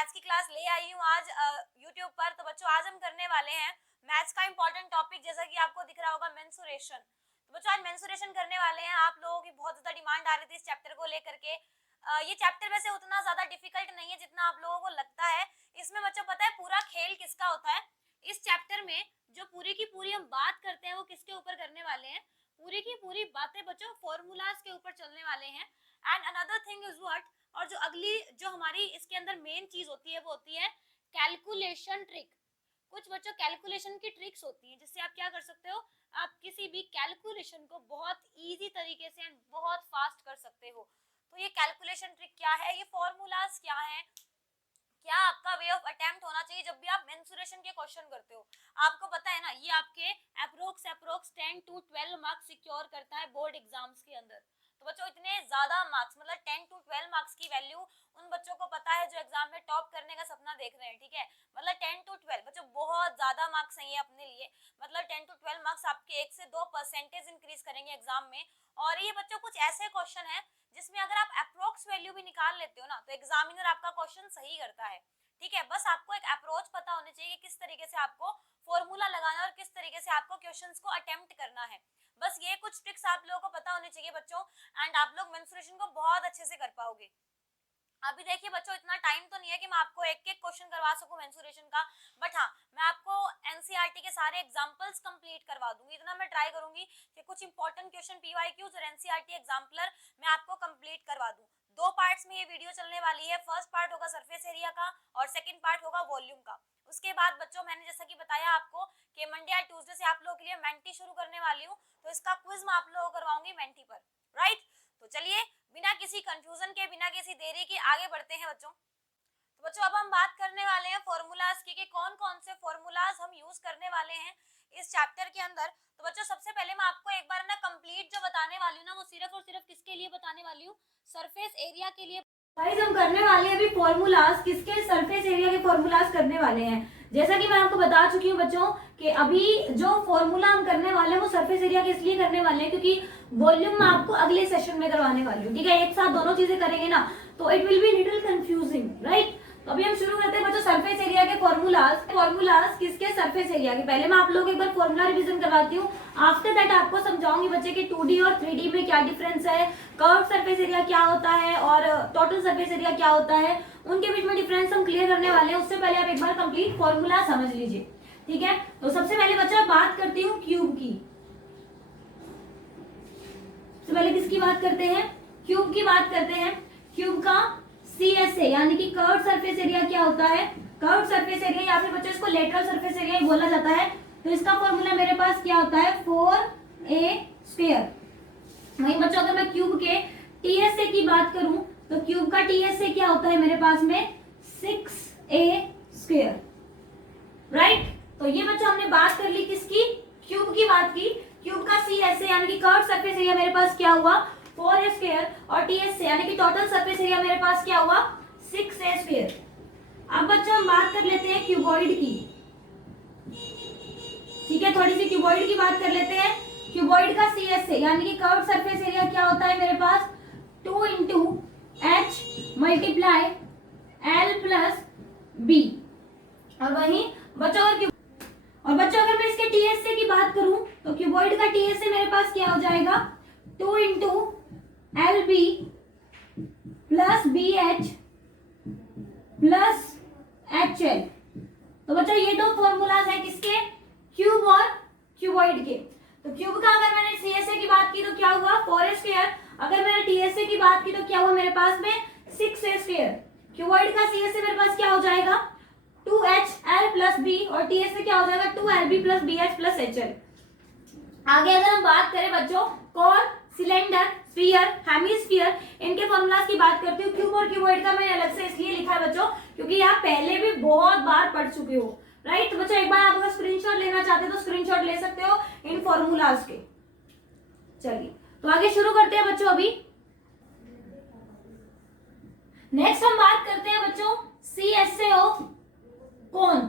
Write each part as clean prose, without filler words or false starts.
Maths की class ले आई हूँ आज यूट्यूब पर। तो बच्चों आज हम करने वाले हैं मैथ्स का इंपॉर्टेंट टॉपिक, जैसा कि आपको दिख रहा होगा मेंसुरेशन। तो बच्चों आज मेंसुरेशन करने वाले हैं। आप लोगों की बहुत ज्यादा डिमांड आ रही थी इस चैप्टर को लेकर के। ये चैप्टर वैसे उतना ज्यादा डिफिकल्ट नहीं है जितना आप लोगों को लगता है। इसमें बच्चों पता है पूरा खेल किसका होता है? इस चैप्टर में जो पूरी की पूरी हम बात करते हैं वो किसके ऊपर करने वाले हैं? पूरी की पूरी बातें बच्चों फॉर्मूलाज के ऊपर चलने वाले हैं। And another thing is what, और जो अगली जो हमारी इसके अंदर मेन चीज होती है वो होती है कैलकुलेशन ट्रिक। कुछ बच्चों कैलकुलेशन की ट्रिक्स होती हैं जिससे आप क्या कर सकते हो, आप किसी भी कैलकुलेशन को बहुत इजी तरीके से एंड बहुत फास्ट कर सकते हो। तो ये कैलकुलेशन ट्रिक क्या है, ये फॉर्मूलाज क्या है, क्या आपका वे ऑफ अटेम्प्ट होना चाहिए जब भी आप मेंसुरेशन के क्वेश्चन करते हो। आपको पता है ना, ये आपके अप्रोक्स 10 to 12 मार्क्स सिक्योर करता है बोर्ड एग्जाम्स के अंदर। तो बच्चों इतने ज्यादा मार्क्स, मतलब 10 to 12 मार्क्स की वैल्यू उन बच्चों को पता है जो एग्जाम में टॉप करने का सपना देख रहे हैं, ठीक है। मतलब 10 to 12 बच्चों बहुत ज्यादा मार्क्स है ये अपने लिए। मतलब 10 to 12 मार्क्स आपके 1 से 2% इंक्रीज करेंगे एग्जाम में। और ये बच्चों कुछ ऐसे क्वेश्चन है जिसमें अगर आप अप्रोक्स वैल्यू भी निकाल लेते हो ना तो एग्जामिनर आपका क्वेश्चन सही करता है, ठीक है। बस आपको एक अप्रोच पता होनी चाहिए कि किस तरीके से आपको फॉर्मूला लगाना है और किस तरीके से आपको क्वेश्चंस को अटेम्प्ट करना है। बस ये कुछ ट्रिक्स आप लोगों को पता होनी चाहिए बच्चों, एंड आप लोग मेंसुरेशन को बहुत अच्छे से कर पाओगे। अभी देखिए बच्चों, इतना टाइम तो नहीं है कि मैं आपको एक एक क्वेश्चन करवा सकूं मेंसुरेशन का, बट हाँ मैं आपको एनसीईआरटी के सारे एग्जांपल्स कंप्लीट करवा दूंगी। इतना मैं ट्राई करूंगी कि कुछ इंपॉर्टेंट क्वेश्चन पीवाईक्यूज और एनसीईआरटी एग्जाम्पलर मैं आपको कंप्लीट करवा दूं। 2 पार्ट्स में ये वीडियो चलने वाली है। फर्स्ट पार्ट होगा सरफेस एरिया का और सेकंड पार्ट होगा वॉल्यूम का। उसके बाद बच्चों मैंने जैसा कि बताया आपको कि मंडे या ट्यूसडे से आप लोगों के लिए मेंटी शुरू करने वाली हूँ, तो इसका क्विज मैं आप लोगों को करवाऊंगी मेंटी पर, राइट। तो चलिए बिना किसी कंफ्यूजन के, बिना किसी देरी के आगे बढ़ते हैं बच्चों। तो बच्चों अब हम बात करने वाले हैं फॉर्मूलाज की कि कौन कौन से फॉर्मूलाज हम यूज करने वाले हैं इस चैप्टर के अंदर। तो बच्चों सबसे पहले मैं आपको एक बार ना कंप्लीट जो बताने वाली हूँ ना, वो सिर्फ और सिर्फ किसके लिए बताने वाली हूँ, सरफेस एरिया के लिए। गाइस हम करने वाले हैं अभी फॉर्मूलाज किसके, सरफेस एरिया के फॉर्मूलाज करने वाले हैं। जैसा कि मैं आपको बता चुकी हूँ बच्चों कि अभी जो फॉर्मूला हम करने वाले हैं वो सरफेस एरिया के इसलिए करने वाले हैं क्योंकि वॉल्यूम में आपको अगले सेशन में करवाने वाली हूँ, ठीक है। एक साथ दोनों चीजें करेंगे ना तो it will be little confusing, right. तो अभी हम शुरू करते हैं बच्चों सरफेस एरिया के फॉर्मूलाज किसके, सरफेस एरिया के। पहले मैं आप लोगों को एक बार फॉर्मूला रिवीजन करवाती हूँ, आफ्टर दैट आपको समझाऊंगी बच्चे कि 2D और 3D में क्या डिफरेंस है, कर्व सरफेस एरिया क्या होता है और टोटल सरफेस एरिया क्या होता है, उनके बीच में डिफरेंस हम क्लियर करने वाले हैं। उससे पहले आप एक बार कंप्लीट फॉर्मूला समझ लीजिए, ठीक है। तो सबसे पहले बच्चा बात करती हूँ क्यूब की। सबसे पहले किसकी बात करते हैं, क्यूब की बात करते हैं। क्यूब का CSA यानी कि कर्व सरफेस एरिया क्या होता है, कर्व सरफेस एरिया या फिर बच्चों इसको लेटरल सरफेस एरिया ही बोला जाता है। तो इसका फॉर्मूला मेरे पास क्या होता है, 4A²। वही बच्चों अगर मैं क्यूब के TSA की बात करूं तो क्यूब का TSA क्या होता है मेरे पास में, 6A², राइट। तो ये बच्चों हमने बात कर ली किसकी, क्यूब की बात की। क्यूब का CSA यानी कि कर्व सरफेस एरिया मेरे पास क्या हुआ, 4A² और TSA यानी कि टोटल सरफेस एरिया मेरे पास क्या हुआ, 6A²। अब बच्चों हम बात कर लेते हैं क्यूबॉइड की, ठीक है। थोड़ी सी क्यूबॉइड की बात कर लेते हैं। क्यूबॉइड का CSA यानी कि कर्व सरफेस एरिया क्या होता है मेरे पास, 2 into H multiply L plus B। और वहीं बच्चों अगर मैं इसके TSA की बात करूं तो क्यूबॉइड का TSA मेरे पास क्या हो जाएगा, 2 into LB plus BH plus HL। तो बच्चों ये दो फॉर्मूलाज है किसके, क्यूब और क्यूबॉइड के। तो क्यूब का अगर मैंने CSA की बात की तो क्या हुआ, 4A²। अगर मैंने TSA की बात की तो क्या हुआ मेरे पास में, 6A²। क्यूबॉइड का CSA मेरे पास क्या हो जाएगा, 2HL प्लस B और TSA क्या हो जाएगा, 2LB plus BH plus HL। आगे अगर हम बात करें बच्चों कोन, सिलेंडर, स्फीयर, हेमिस्फीयर, इनके फॉर्मूलाज की बात करती हूँ। क्यूब और क्यूबॉइड का मैंने अलग से इसलिए लिखा है बच्चों क्योंकि आप पहले भी बहुत बार पढ़ चुके हो, राइट। तो बच्चों एक बार आप अगर स्क्रीनशॉट लेना चाहते हो तो स्क्रीनशॉट ले सकते हो इन फॉर्मूलाज के। चलिए तो आगे शुरू करते हैं बच्चों। अभी नेक्स्ट हम बात करते हैं बच्चों CSA ऑफ कोन।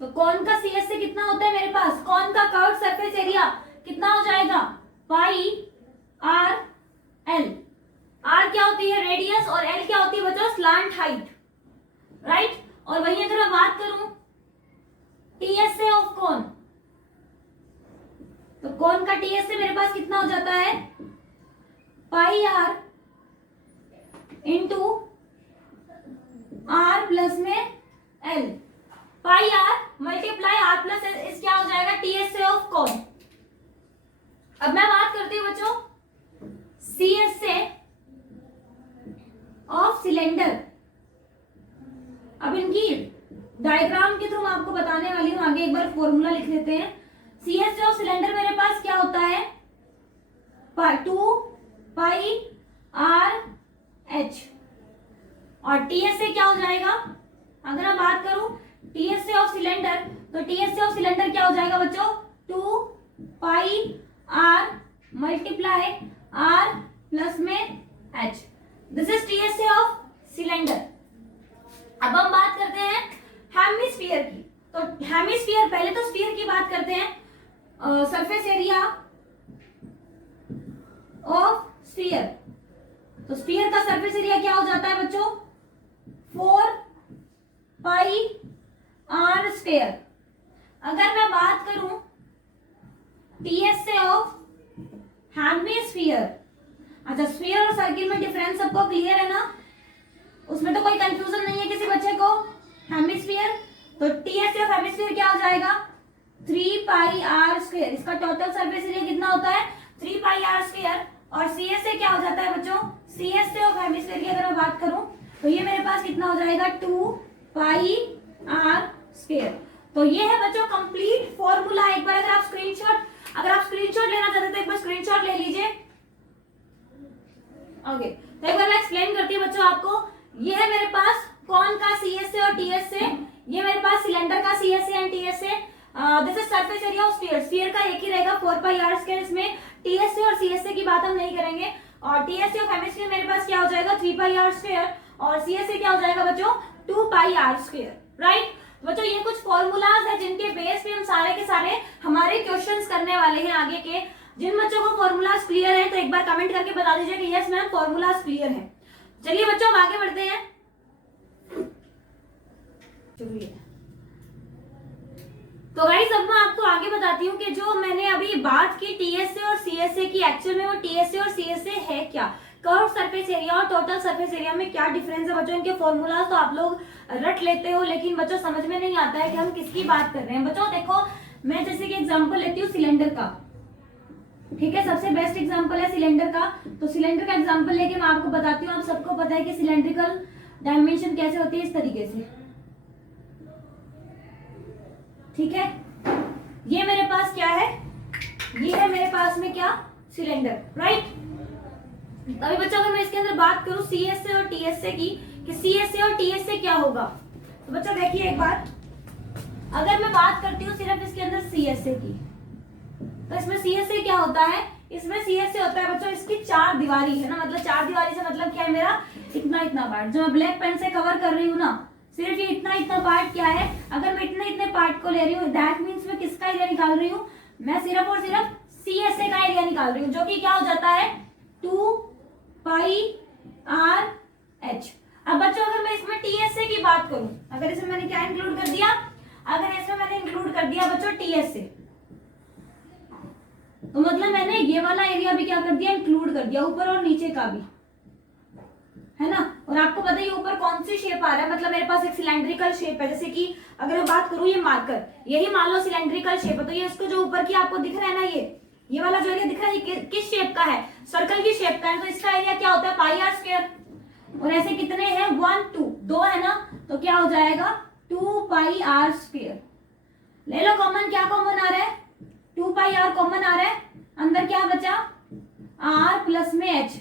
तो कोन का CSA कितना होता है मेरे पास, कोन का कर्व सरफेस एरिया कितना हो जाएगा, पाई R L। R क्या होती है रेडियस और L क्या होती है बच्चों स्लांट हाइट। राइट। और वहीं अगर मैं बात करूं टीएसए ऑफ कोन, तो कोन का टीएसए मेरे पास कितना हो जाता है, pi r into r plus में L, pi r multiply r plus L, इस क्या हो जाएगा, टीएसए ऑफ कोन। अब मैं बात करती हूँ बच्चों सीएसए ऑफ सिलेंडर। अब इनकी डायग्राम के थ्रू मैं आपको बताने वाली हूं, आगे एक बार फॉर्मूला लिख लेते हैं। सीएसए ऑफ सिलेंडर मेरे पास क्या होता है, 2 पाई आर एच, और टीएसए क्या हो जाएगा, अगर मैं बात करूं टीएसए ऑफ सिलेंडर, तो टीएसए ऑफ सिलेंडर क्या हो जाएगा बच्चों, 2 pi r multiply r plus में H, this is TSA of cylinder. अब हम बात करते हैं हेमिस्फीयर की। तो हेमिस्फीयर, पहले तो स्फीयर की बात करते हैं, सरफेस एरिया ऑफ स्फीयर। तो स्फीयर का सरफेस एरिया क्या हो जाता है बच्चों, 4 पाई आर स्क्वायर। अगर मैं बात करूं टीएसए ऑफ हेमिस्फीयर, अच्छा स्फीयर और सर्किल में डिफरेंस सबको क्लियर है ना, उसमें तो कोई कंफ्यूजन नहीं है किसी बच्चे को। हेमिस्फीयर, तो टीएसए ऑफ हेमिस्फीयर क्या हो जाएगा, 3 पाई आर स्क्वायर, इसका टोटल सरफेस एरिया कितना होता है, 3 पाई आर स्क्वायर। और सीएसए क्या हो जाता है बच्चों, सीएसए ऑफ हेमिस्फीयर की अगर मैं बात करूं तो ये मेरे पास कितना हो जाएगा, 2 पाई आर स्क्वायर। तो ये है बच्चों कंप्लीट फॉर्मूला। एक बार अगर आप स्क्रीनशॉट लेना चाहते हैं तो एक बार स्क्रीनशॉट ले लीजिए। ओके, तो एक बार मैं एक्सप्लेन करती हूँ बच्चों आपको। ये है मेरे पास कौन का सीएसए और टीएसए, ये मेरे पास सिलेंडर का CSA and TSA, this is surface area of sphere. Sphere का एक ही रहेगा 4 पाई आर स्क्वायर, इसमें टीएसए और सीएसए की बात हम नहीं करेंगे। और टीएसए ऑफ हेमिस्फीयर मेरे पास क्या हो जाएगा, 3 पाई आर स्क्वायर, और सीएसए क्या हो जाएगा बच्चों, 2 पाई आर स्क्वायर, राइट। बच्चों ये कुछ फॉर्मूलाज है जिनके बेस पे हम सारे के सारे हमारे क्वेश्चंस करने वाले हैं आगे के। जिन बच्चों को फॉर्मूलाज क्लियर है तो एक बार कमेंट करके बता दीजिए कि यस मैम फॉर्मूलाज क्लियर है। चलिए बच्चों अब आगे बढ़ते हैं। तो गाइस अब मैं आपको आगे बताती हूँ कि जो मैंने अभी बात की टीएसए और सीएसए की, एक्चुअल में वो टीएसए और सीएसए है क्या, कर्व सरफेस एरिया और टोटल सरफेस एरिया में क्या डिफरेंस है बच्चों। इनके फॉर्मूलाज तो आप लोग रट लेते हो, लेकिन बच्चों समझ में नहीं आता है कि हम किसकी बात कर रहे हैं। बच्चों देखो, मैं जैसे कि एग्जांपल लेती हूँ सिलेंडर का, ठीक है, सबसे बेस्ट एग्जांपल है सिलेंडर का। तो सिलेंडर का एग्जांपल लेके मैं आपको बताती हूँ। आप सबको पता है कि सिलेंड्रिकल डायमेंशन कैसे होती है, इस तरीके से, ठीक है। ये मेरे पास क्या है, ये है मेरे पास में क्या, सिलेंडर, राइट। अभी बच्चों अगर मैं इसके अंदर बात करूं सीएसए और टीएसए की, कि सीएसए और टीएसए क्या होगा, तो बच्चों देखिए एक बार, अगर मैं बात करती हूँ सिर्फ इसके अंदर सीएसए की, तो इसमें सीएसए क्या होता है, इसमें सीएसए होता है बच्चों इसकी 4 दीवारी है ना, मतलब 4 दीवारी से मतलब क्या है, मेरा इतना पार्ट जो मैं ब्लैक पेन से कवर कर रही हूँ ना, सिर्फ ये इतना पार्ट क्या है। अगर मैं इतने पार्ट को ले रही हूँ, दैट मीन्स मैं किसका एरिया निकाल रही हूँ, मैं सिर्फ और सिर्फ सीएसए का एरिया निकाल रही हूँ, जो कि क्या हो जाता है 2 पाई आर एच। अब बच्चों अगर मैं इसमें टीएसए की बात करूं, अगर इसमें मैंने क्या इंक्लूड कर दिया, अगर इसमें मैंने इंक्लूड कर दिया बच्चों टीएसए, तो मतलब मैंने ये वाला एरिया भी क्या कर दिया, इंक्लूड कर दिया, ऊपर और नीचे का भी, है ना। और आपको पता है ये ऊपर कौन सी शेप आ रहा है, मतलब मेरे पास एक सिलेंड्रिकल शेप है। जैसे कि अगर मैं बात करूं ये मार्कर, यही मान लो सिलेंड्रिकल शेप है, तो ये इसको जो ऊपर की आपको दिख रहा है ना, ये वाला जो एरिया दिख रहा है, ये किस शेप का है, सर्कल की शेप का है। तो इसका एरिया क्या होता है, पाई आर स्क्वायर। और ऐसे कितने हैं, 1 2 2 है ना, तो क्या हो जाएगा 2 पाई आर स्क्वायर। ले लो कॉमन, क्या कॉमन आ रहा है, 2 पाई आर कॉमन आ रहा है, अंदर क्या बचा, आर प्लस में एच।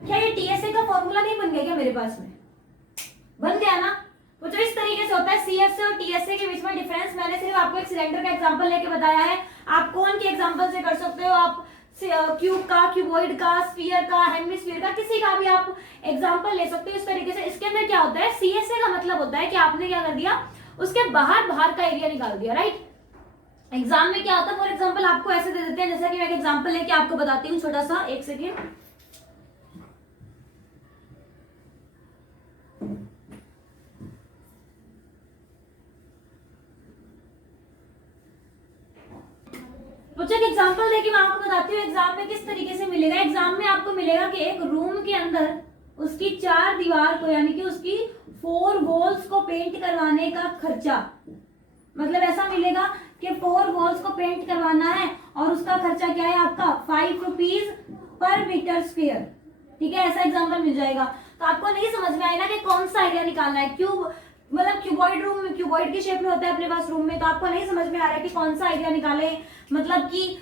क्या ये टीएसए का फॉर्मूला नहीं बन गया क्या मेरे पास में, बन गया ना। तो जो इस तरीके से होता है सीएसए और टीएसए के बीच में डिफरेंस, मैंने सिर्फ आपको एक सिलेंडर का एग्जांपल लेके बताया है। आप कौन के एग्जांपल से कर सकते हो, आप क्यूब का, क्यूबॉइड का, स्फीयर का, हेमिस्फीयर का, किसी का भी आप एग्जांपल ले सकते हो इस तरीके से। इसके अंदर क्या होता है, सीएसए का मतलब होता है कि आपने क्या कर दिया, उसके बाहर का एरिया निकाल दिया, राइट। एग्जाम में क्या होता है, फॉर एग्जाम्पल आपको ऐसे दे देते हैं, जैसा कि मैं एक एग्जाम्पल लेके आपको बताती हूँ, छोटा सा, एक सेकेंड। बच्चों एक एग्जांपल देखिए, मैं आपको बताती हूँ एग्जाम में किस तरीके से मिलेगा। एग्जाम में आपको मिलेगा कि एक रूम के अंदर उसकी 4 दीवार को यानी कि उसकी 4 वॉल्स को पेंट करवाने का खर्चा, मतलब ऐसा मिलेगा कि 4 वॉल्स को पेंट करवाना है और उसका खर्चा क्या है आपका 5 रुपीज पर मीटर स्क्वायर। ठीक है, ऐसा एग्जांपल मिल जाएगा। तो आपको नहीं समझ में आएगा कि कौन सा एरिया निकालना है। क्यूब मतलब क्यूबॉइड रूम में, क्यूबॉइड की शेप में होता है अपने पास रूम में, तो आपको नहीं समझ में आ रहा है कि कौन सा एरिया निकाले, मतलब कि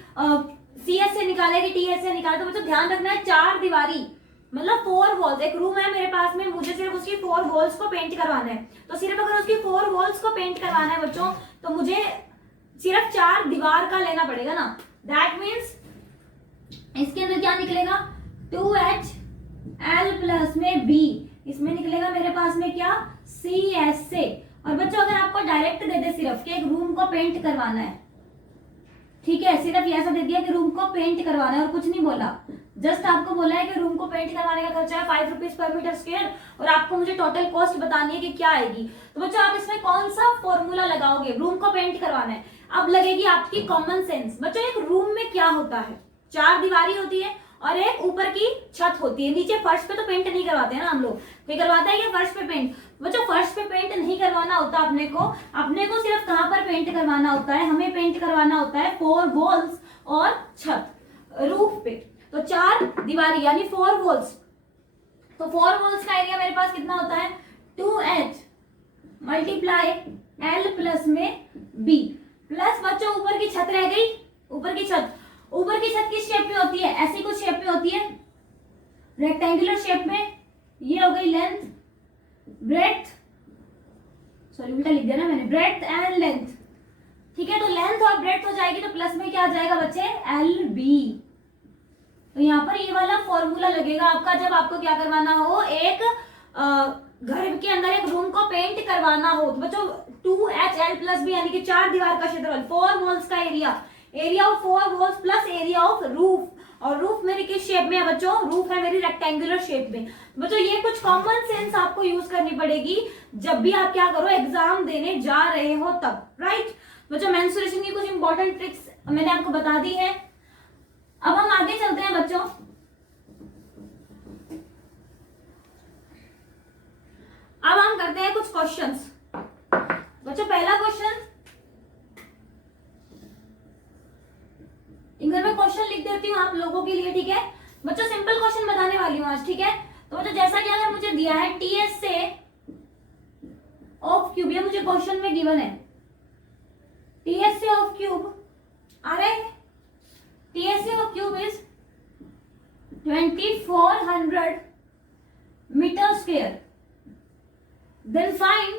CS से निकाले कि TS से निकाले। तो मुझे ध्यान रखना है 4 दीवारी मतलब 4 वॉल्स, एक रूम है मेरे पास में, मुझे सिर्फ उसकी 4 वॉल्स को पेंट करवाना है। तो सिर्फ अगर उसकी 4 वॉल्स को पेंट करवाना है बच्चों, तो मुझे सिर्फ 4 दीवार का लेना पड़ेगा ना। दैट मीन्स इसके अंदर क्या निकलेगा 2HL प्लस में B, इसमें निकलेगा मेरे पास में क्या CS से। और बच्चों अगर आपको डायरेक्ट दे दे सिर्फ कि एक रूम को पेंट करवाना है, ठीक है, सिर्फ ऐसा दे दिया कि रूम को पेंट करवाना है और कुछ नहीं बोला, जस्ट आपको बोला है कि रूम को पेंट करवाने का खर्चा है 5 रुपीज पर मीटर स्क्वायर और आपको मुझे टोटल कॉस्ट बतानी है कि क्या आएगी। तो बच्चों आप इसमें कौन सा फॉर्मूला लगाओगे, रूम को पेंट करवाना है, अब लगेगी आपकी कॉमन सेंस। बच्चों एक रूम में क्या होता है, 4 दीवारी होती है और एक ऊपर की छत होती है, नीचे फर्श पे तो पेंट नहीं करवाते हैं ना हम लोग, कोई करवाता है क्या फर्श पे पेंट? बच्चों फर्श पे पेंट नहीं करवाना होता अपने को सिर्फ कहां पर पेंट करवाना होता है, हमें पेंट करवाना होता है 4 वॉल्स और छत, रूफ पे। तो 4 दीवारी यानी 4 वॉल्स, तो 4 वॉल्स का एरिया मेरे पास कितना होता है 2H मल्टीप्लाई L प्लस में B प्लस बच्चों ऊपर की छत रह गई, ऊपर की छत किस शेप में होती है, ऐसी कुछ शेप में होती है, रेक्टेंगुलर शेप में। ये हो गई लेंथ, ब्रेड्थ, सॉरी उल्टा लिख दिया ना मैंने, ब्रेड्थ एंड लेंथ। ठीक है, तो लेंथ और ब्रेड्थ हो जाएगी तो प्लस में क्या आ जाएगा बच्चे LB। तो यहाँ पर ये वाला फॉर्मूला लगेगा आपका जब आपको क्या करवाना हो, एक घर के अंदर एक रूम को पेंट करवाना हो। तो बच्चों 2HL प्लस B यानी कि 4 दीवार का क्षेत्रफल, 4 वॉल्स का area of 4 walls plus area of roof, और रूफ मेरी किस शेप में है बच्चों, रूफ है मेरी रेक्टेंगुलर शेप में। बच्चों ये कुछ कॉमन सेंस आपको यूज करनी पड़ेगी जब भी आप क्या करो एग्जाम देने जा रहे हो तब, राइट। बच्चों मेंसुरेशन की कुछ इंपॉर्टेंट ट्रिक्स मैंने आपको बता दी है। अब हम आगे चलते हैं बच्चों, अब हम करते हैं कुछ क्वेश्चंस। बच्चों पहला क्वेश्चन, इधर मैं क्वेश्चन लिख देती हूँ आप लोगों के लिए, ठीक है। बच्चों सिंपल क्वेश्चन बताने वाली हूँ आज, ठीक है। तो बच्चों जैसा कि अगर मुझे दिया है TS से ऑफ क्यूब, ये मुझे क्वेश्चन में गिवन है, TS से ऑफ क्यूब आ रहा है, TS से of cube is 2400 metre square, then find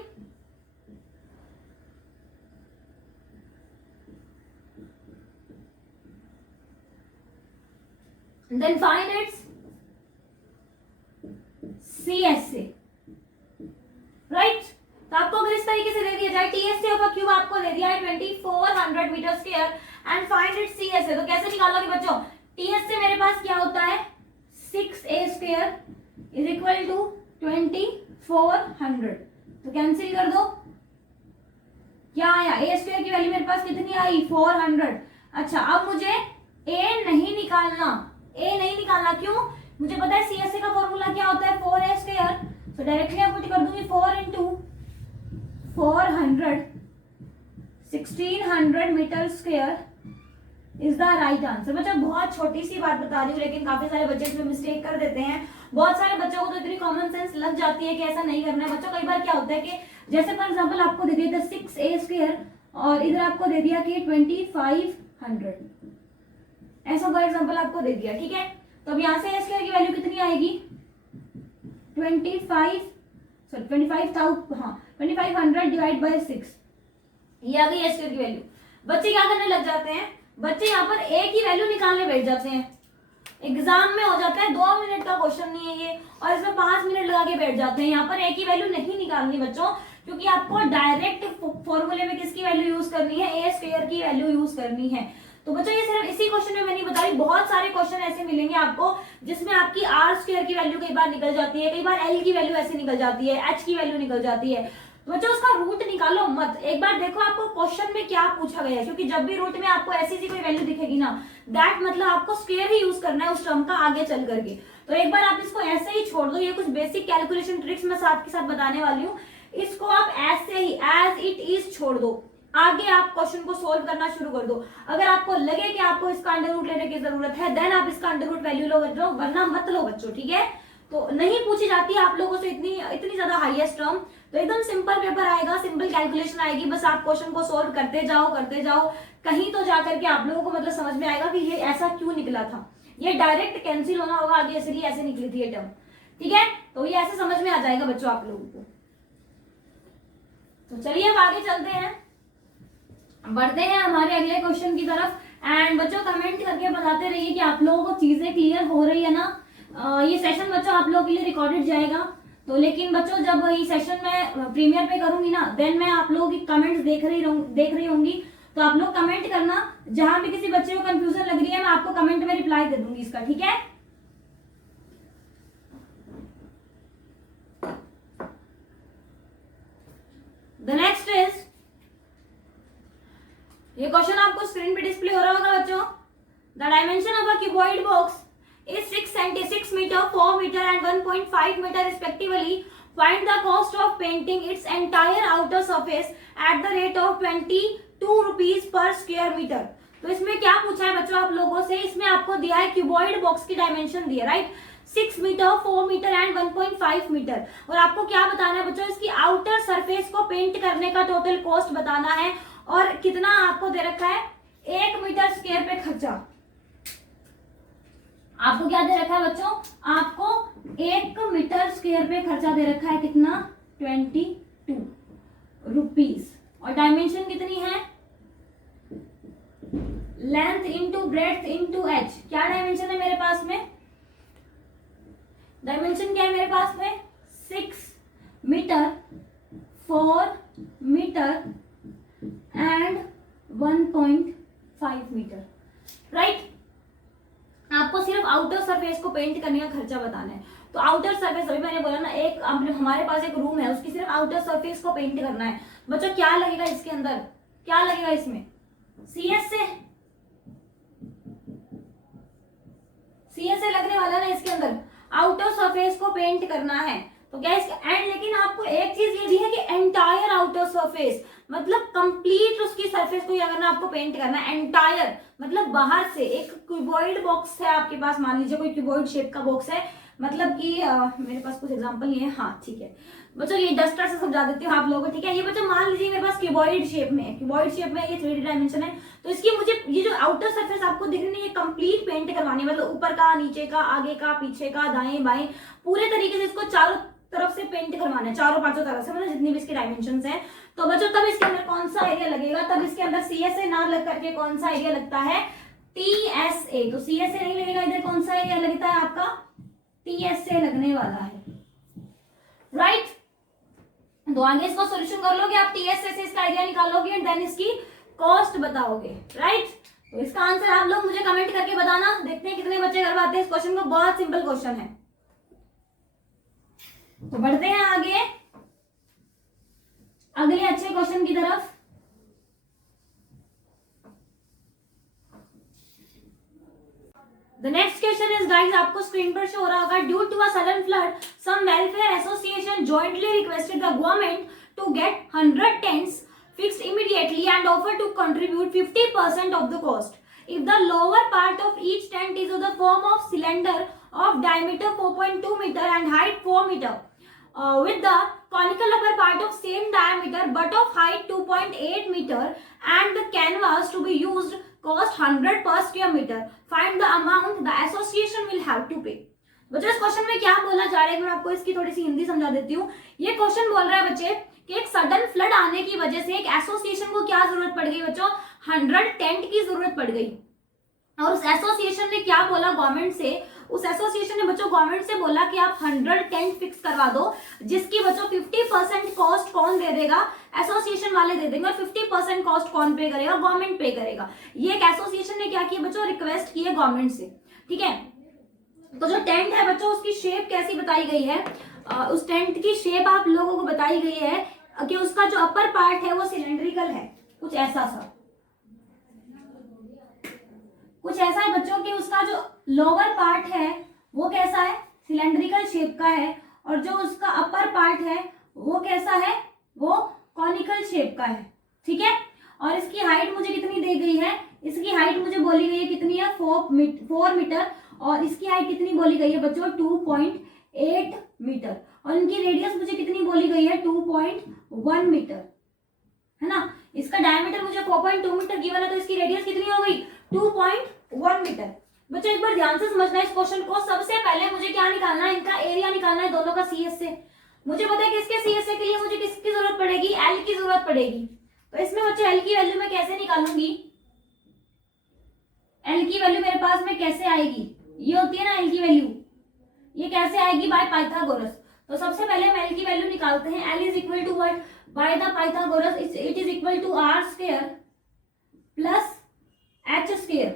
its CSA, right. तो आपको अगर इस तरीके से दे दिया जाए TSA ऑफ क्यूब आपको दे दिया है 2400 metre square and find its CSA, तो कैसे निकालोगे बच्चों, TSA मेरे पास क्या होता है 6A square is equal to 2400, तो कैंसिल कर दो, क्या आया A स्क्वायर की वैल्यू मेरे पास कितनी आई 400। अच्छा अब मुझे A नहीं निकालना, क्यों, मुझे पता है CSA का फॉर्मूला क्या होता है 4A स्क्वायर, तो डायरेक्टली मैं पुट कर दूंगी 4 into 400 1600 metre square is the right answer. बच्चों बहुत छोटी सी बात बता रही हूँ लेकिन काफी सारे बच्चे इसमें मिस्टेक कर देते हैं। बहुत सारे बच्चों को तो इतनी कॉमन सेंस लग जाती है कि ऐसा नहीं करना है। बच्चों कई बार क्या होता है कि जैसे फॉर एग्जांपल आपको दे दिया था 6A स्क्वायर और इधर आपको दे दिया कि 2500, ऐसा फॉर एग्जांपल आपको दे दिया, ठीक है। तो अब यहाँ से A स्क्वायर की वैल्यू कितनी आएगी 2500 डिवाइड बाय 6, ये आ गई A स्क्वायर की वैल्यू। बच्चे क्या करने लग जाते हैं, बच्चे यहाँ पर A की वैल्यू निकालने बैठ जाते हैं, एग्जाम में हो जाता है 2 मिनट का क्वेश्चन नहीं है ये और इसमें 5 मिनट लगा के बैठ जाते हैं। यहाँ पर A की वैल्यू नहीं निकालनी बच्चों, क्योंकि आपको डायरेक्ट फॉर्मूले में किसकी वैल्यू यूज करनी है, A स्क्वायर की वैल्यू यूज करनी है। तो बच्चों ये सिर्फ इसी क्वेश्चन में मैंने बताई, बहुत सारे क्वेश्चन ऐसे मिलेंगे आपको जिसमें आपकी R स्क्वायर की वैल्यू कई बार निकल जाती है, कई बार L की वैल्यू ऐसे निकल जाती है, H की वैल्यू निकल जाती है। तो बच्चों उसका रूट निकालो मत, एक बार देखो आपको क्वेश्चन में क्या पूछा गया है, क्योंकि जब भी रूट में आपको ऐसी सी कोई वैल्यू दिखेगी ना, दैट मतलब आपको स्क्वायर ही यूज करना है उस टर्म का आगे चल करके। तो एक बार आप इसको ऐसे ही छोड़ दो, ये कुछ बेसिक कैलकुलेशन ट्रिक्स मैं साथ के साथ बताने वाली हूँ, इसको आप ऐसे ही एज इट इज छोड़ दो, आगे आप क्वेश्चन को सोल्व करना शुरू कर दो। अगर आपको लगे कि आपको इसका अंडर रूट लेने की जरूरत है, देन आप इसका अंडर रूट वैल्यू लो बच्चों, वरना मत लो बच्चों, ठीक है। तो नहीं पूछी जाती है आप लोगों से इतनी ज्यादा हाईएस्ट टर्म, तो एकदम सिंपल पेपर आएगा, सिंपल कैलकुलेशन आएगी, बस आप क्वेश्चन को सोल्व करते जाओ, कहीं तो जाकर के आप लोगों को मतलब समझ में आएगा कि ये ऐसा क्यों निकला था, ये डायरेक्ट कैंसिल होना होगा आगे, इसलिए ऐसे निकली थी ये टर्म, ठीक है। तो ये ऐसे समझ में आ जाएगा बच्चों आप लोगों को। तो चलिए अब आगे चलते हैं, बढ़ते हैं हमारे अगले क्वेश्चन की तरफ। एंड बच्चों कमेंट करके बताते रहिए कि आप लोगों को चीजें क्लियर हो रही है ना। ये सेशन बच्चों आप लोगों के लिए रिकॉर्डेड जाएगा, तो लेकिन बच्चों जब ये सेशन मैं प्रीमियर पे करूंगी ना, देन मैं आप लोगों की कमेंट्स देख रही होंगी, तो आप लोग कमेंट करना, जहां भी किसी बच्चे को कंफ्यूजन लग रही है मैं आपको कमेंट में रिप्लाई दे दूंगी इसका, ठीक है। द नेक्स्ट इज, ये क्वेश्चन आपको स्क्रीन पे डिस्प्ले हो रहा होगा बच्चों। The dimension of a cuboid box is 6 meter, 4 meter and 1.5 meter respectively. Find the cost of painting its entire outer surface at the rate of 22 rupees per square meter. तो इसमें क्या पूछा है बच्चों आप लोगों से, इसमें आपको दिया है क्यूबॉइड बॉक्स की डायमेंशन दी है, right, 6 metre, 4 metre and 1.5 metre, और आपको क्या बताना है बच्चों, इसकी आउटर सरफेस को पेंट करने का टोटल कॉस्ट बताना है, और कितना आपको दे रखा है, 1 मीटर स्क्वायर पे खर्चा। आपको क्या दे रखा है बच्चों, आपको 1 मीटर स्क्वायर पे खर्चा दे रखा है, कितना, 22 रुपीज, और डायमेंशन कितनी है, length into breadth into H. क्या डायमेंशन है मेरे पास में, डायमेंशन क्या है मेरे पास में, 6 metre, 4 metre and 1.5 metre, right. आपको सिर्फ आउटर सरफेस को पेंट करने का खर्चा बताना है। तो आउटर सरफेस, अभी मैंने बोला ना, एक हमारे पास एक रूम है, उसकी सिर्फ आउटर सरफेस को पेंट करना है बच्चों। क्या लगेगा इसके अंदर, क्या लगेगा इसमें, सीएसए लगने वाला ना इसके अंदर, आउटर सरफेस को पेंट करना है। तो क्या इसके एंड, लेकिन आपको एक चीज ये भी है कि एंटायर आउटर सरफेस, मतलब कंप्लीट उसकी सरफेस को क्या करना, आपको पेंट करना है, एंटायर मतलब बाहर से। एक क्यूबॉइड बॉक्स है आपके पास, मान लीजिए कोई क्यूबॉइड शेप का बॉक्स है, मतलब कि मेरे पास कुछ एग्जांपल नहीं है, हाँ ठीक है बच्चों, ये डस्टर से समझा देती हूँ आप लोगों को, ठीक है। ये बच्चों मान लीजिए मेरे पास क्यूबॉइड शेप में है, क्यूबॉइड शेप में ये 3D डायमेंशन है, तो इसकी मुझे ये जो आउटर सरफेस आपको दिख रही है, ये कंप्लीट पेंट करवानी है, मतलब ऊपर का, नीचे का, आगे का, पीछे का, दाएं बाएं, पूरे तरीके से इसको चारों तरफ से पेंट करवाना है, चारों पांचों तरफ से, मतलब जितनी भी इसकी डायमेंशंस हैं। तो बच्चों तब इसके अंदर कौन सा एरिया लगेगा, तब इसके अंदर सीएसए ना लग करके कौन सा एरिया लगता है, टीएसए। तो सीएसए नहीं लगेगा इधर, कौन सा एरिया लगता है आपका, टीएसए लगने वाला है, राइट। तो आगे इसको सोल्यूशन कर लोगे आप, टीएसए से इसका एरिया निकालोगे एंड देन इसकी कॉस्ट बताओगे, राइट। तो इसका आंसर आप लोग मुझे कमेंट करके बताना, देखते हैं कितने बच्चे कर पाते हैं इस क्वेश्चन को, बहुत सिंपल क्वेश्चन है। तो बढ़ते हैं आगे अगले अच्छे क्वेश्चन की तरफ। The next question is guys, आपको स्क्रीन पर शो हो रहा होगा, due to a sudden flood, some welfare association jointly requested the government to get 100 tents fixed immediately and offer to contribute 50% of the cost. If the lower part of each tent is of the form of cylinder of diameter 4.2 meter and height 4 meter, with the conical upper part of same diameter but of height 2.8 meter and the canvas to be used cost 100 per square meter. Find the amount the association will have to pay. बच्चों इस question में क्या बोला जा रहा है, मैं आपको इसकी थोड़ी सी हिंदी समझा देती हूँ। ये क्वेश्चन बोल रहा है बच्चे कि एक सडन फ्लड आने की वजह से एक एसोसिएशन को क्या जरूरत पड़ गई बच्चों, 100 टेंट की जरूरत पड़ गई। और उस एसोसिएशन ने क्या बोला गवर्नमेंट से, उस एसोसिएशन ने बच्चों गवर्नमेंट से बोला कि आप 100 टेंट फिक्स करवा दो, जिसकी बच्चों 50% कॉस्ट कौन दे देगा, एसोसिएशन वाले दे देंगे, और 50% कॉस्ट कौन पे करेगा, गवर्नमेंट पे करेगा। ये एक एसोसिएशन ने क्या किया बच्चों, रिक्वेस्ट की है गवर्नमेंट से, ठीक है। तो जो टेंट है बच्चों, उसकी शेप कैसी बताई गई है, उस टेंट की शेप आप लोगों को बताई गई है कि उसका जो अपर पार्ट है वो सिलेंड्रिकल है, कुछ ऐसा है बच्चों कि उसका जो लोअर पार्ट है वो कैसा है, सिलेंड्रिकल शेप का है, और जो उसका अपर पार्ट है वो कैसा है, वो कॉनिकल शेप का है। ठीक है, और इसकी हाइट मुझे कितनी दी गई है, इसकी हाइट मुझे बोली गई है कितनी है, 4 मीटर, और इसकी हाइट कितनी बोली गई है बच्चों, 2.8 मीटर, और इनकी रेडियस मुझे कितनी बोली गई है, 2.1 मीटर, है ना। इसका डायमीटर मुझे 4.2 मीटर गिवन है, तो इसकी रेडियस कितनी हो गई, 2.1 मीटर। बच्चों एक बार ध्यान से समझना इस क्वेश्चन को। सबसे पहले मुझे क्या निकालना है, इनका एरिया निकालना है दोनों का CS से। मुझे पता है कि इसके CS के लिए मुझे किसकी जरूरत पड़ेगी, L की जरूरत पड़ेगी। तो इसमें बच्चों L की वैल्यू मैं कैसे निकालूंगी, L की वैल्यू मेरे पास में कैसे आएगी, ये होती है ना L की वैल्यू, ये कैसे आएगी, बाय पाइथागोरस। तो सबसे पहले हम L की वैल्यू निकालते हैं। L is equal to what, by the Pythagoras it is equal to r square plus h square.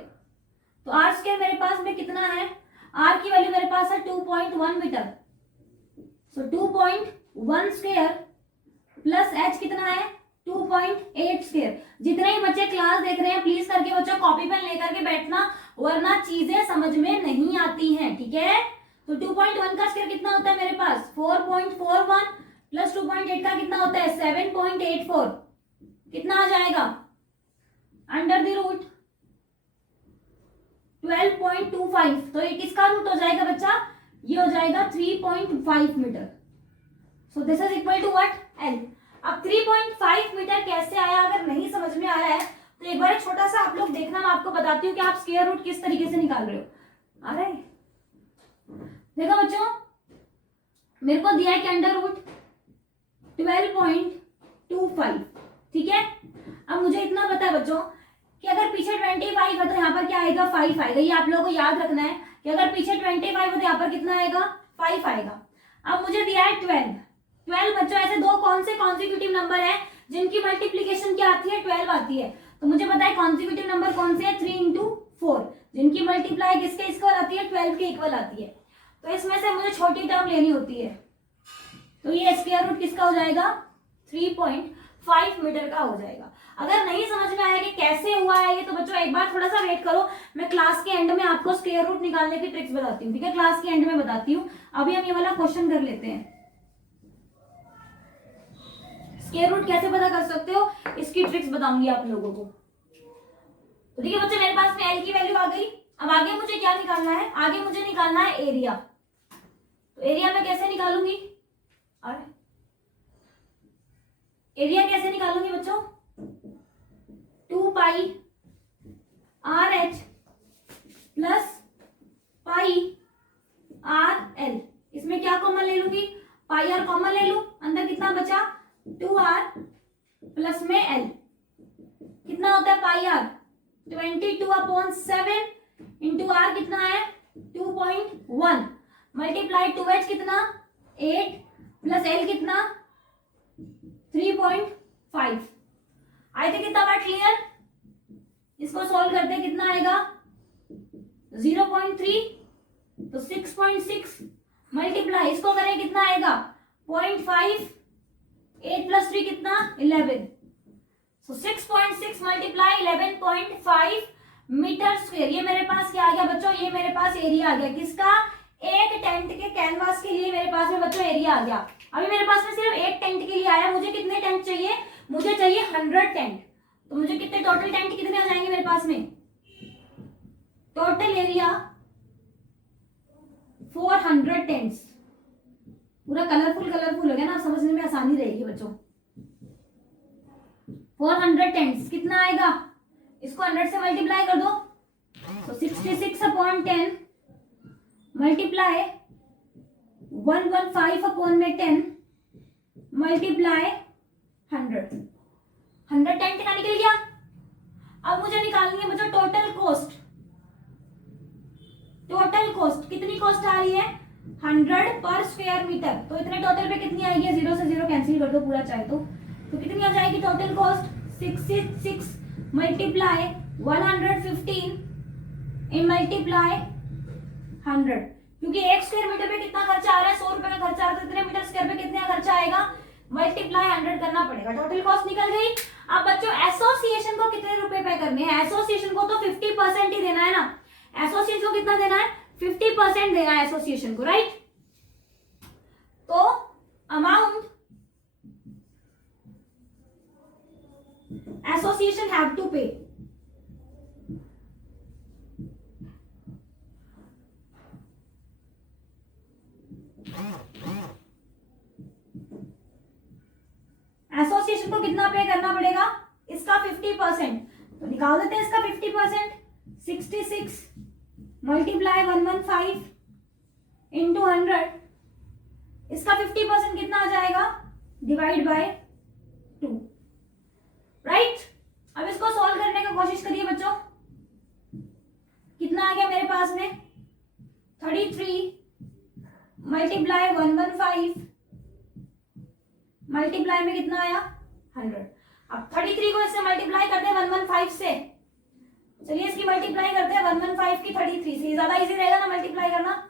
तो r स्क्वायर मेरे पास में कितना है, r की वैल्यू मेरे पास है 2.1 मीटर, सो 2.1 स्क्वायर प्लस h कितना है, 2.8 स्क्वायर। जितने ही बच्चे क्लास देख रहे हैं प्लीज करके बच्चों कॉपी पेन लेकर के बैठना, वरना चीजें समझ में नहीं आती हैं। ठीक है, तो 2.1 का स्क्वायर कितना होता है मेरे पास, 4.41 प्लस 2.8 का कितना होता है, 7.84, कितना आ जाएगा, अंडर द रूट 12.25। तो ये किसका रूट हो जाएगा बच्चा, ये हो जाएगा 3.5 metre. So this is equal to what, L। अब 3.5 मीटर कैसे आया, अगर नहीं समझ में आ रहा है तो एक बार छोटा सा आप लोग देखना, मैं आपको बताती हूँ कि आप स्क्वायर रूट किस तरीके से निकाल रहे हो। आ रहा है, देखो बच्चों मेरे को दिया है कि अंडर रूट 12.25। ठीक है, अब मुझे इतना पता है बच्चों कि अगर पीछे 25 है तो यहाँ पर क्या आएगा, 5 आएगा। ये आप लोगों को याद रखना है कि अगर पीछे 25 है तो यहाँ पर कितना आएगा, 5 आएगा। अब मुझे दिया है 12 बच्चों, ऐसे दो कौन से कॉन्जिक्यूटिव नंबर है जिनकी मल्टीप्लीकेशन क्या आती है, 12 आती है। तो मुझे पता है कॉन्जिक्यूटिव नंबर कौन से है, 3 into 4, जिनकी मल्टीप्लाई किसके इक्वल आती है, 12 के इक्वल आती है। तो इसमें से मुझे छोटी टर्म लेनी होती है, तो ये स्क्वायर रूट किसका हो जाएगा, 3.5 मीटर का हो जाएगा। अगर नहीं समझ में आया कि कैसे हुआ है ये, तो बच्चों एक बार थोड़ा सा वेट करो, मैं क्लास के एंड में आपको स्क्वायर रूट निकालने की ट्रिक्स बताती हूँ। ठीक है, क्लास के एंड में बताती हूँ। अभी हम ये वाला क्वेश्चन कर लेते हैं, स्क्वायर रूट कैसे पता कर सकते हो, इसकी ट्रिक्स बताऊंगी आप लोगों को। तो ठीक है बच्चे, मेरे पास में L की वैल्यू आ गई। अब आगे मुझे क्या निकालना है, आगे मुझे निकालना है एरिया। तो एरिया मैं कैसे निकालूंगी, अरे एरिया कैसे निकालूंगी बच्चों, 2 पाई RH प्लस पाई RL। इसमें क्या कॉमन ले लूंगी, पाई R कॉमन ले लू, अंदर कितना बचा, 2R प्लस में L, कितना होता है पाई R, 22/7 इंटू R कितना है, 2.1 मल्टीप्लाई 2H कितना, 8 प्लस L कितना, 3.5। आई थिंक कितना बार क्लियर। इसको सॉल्व करते हैं, कितना आएगा, 0.3, तो 6.6 मल्टीप्लाई इसको करें कितना आएगा, 0.5, 8 प्लस 3 कितना, 11। सो 6.6 मल्टीप्लाई 11.5 मीटर स्क्वायर। ये मेरे पास क्या आ गया बच्चों, ये मेरे पास एरिया आ गया किसका, एक टेंट के कैनवास के लिए मेरे पास में बच्चों एरिया आ गया। अभी मेरे पास में सिर्फ एक टेंट के लिए आया, मुझे कितने टेंट चाहिए, मुझे चाहिए 100 टेंट। तो मुझे कितने टोटल टेंट कितने आ जाएंगे मेरे पास में, टोटल एरिया 400 टेंट्स। पूरा कलरफुल हो गया ना, समझने में आसानी रहेगी बच्चों। 400 टेंट्स कितना आएगा, इसको 100 से मल्टीप्लाई कर दो, तो 66/10 मल्टीप्लाई 115/10 मल्टीप्लाई 100 टेंट का निकल गया। अब मुझे निकालनी है बच्चों टोटल कॉस्ट। टोटल कॉस्ट कितनी कॉस्ट आ रही है, 100 पर स्क्वायर मीटर। तो इतने टोटल पे कितनी आएगी, 0 से 0 कैंसिल कर दो पूरा चाहे तो कितनी आ जाएगी टोटल कॉस्ट, 66 मल्टीप्लाई 115 इन मल्टीप्लाई 100। क्योंकि एक स्क्वायर मीटर पे कितना खर्चा आ रहा है, 100 रुपए का खर्चा आ रहा है, तो इतने मीटर स्क्वायर पे कितना खर्चा आएगा मल्टीप्लाई 100 करना पड़ेगा, टोटल कॉस्ट निकल गई। अब बच्चों एसोसिएशन को कितने रुपए पे करने हैं, एसोसिएशन को तो 50% ही देना है ना, एसोसिएशन को कितना देना है, 50% देना है एसोसिएशन को, राइट। तो amount association have to pay, association को कितना पे करना पड़ेगा, इसका 50%, तो निकाल देते हैं इसका 50%, 66 मल्टीप्लाई 115 इंटू 100, इसका 50% कितना आ जाएगा, डिवाइड बाय 2, राइट। अब इसको सॉल्व करने की कोशिश करिए बच्चों, कितना आ गया मेरे पास में, 33 मल्टीप्लाई 115 मल्टीप्लाई में कितना आया, 100। अब 33 को इससे मल्टीप्लाई करते हैं 115 से, चलिए इसकी मल्टीप्लाई करते हैं 115 की 33 से, ज्यादा इजी रहेगा ना मल्टीप्लाई करना।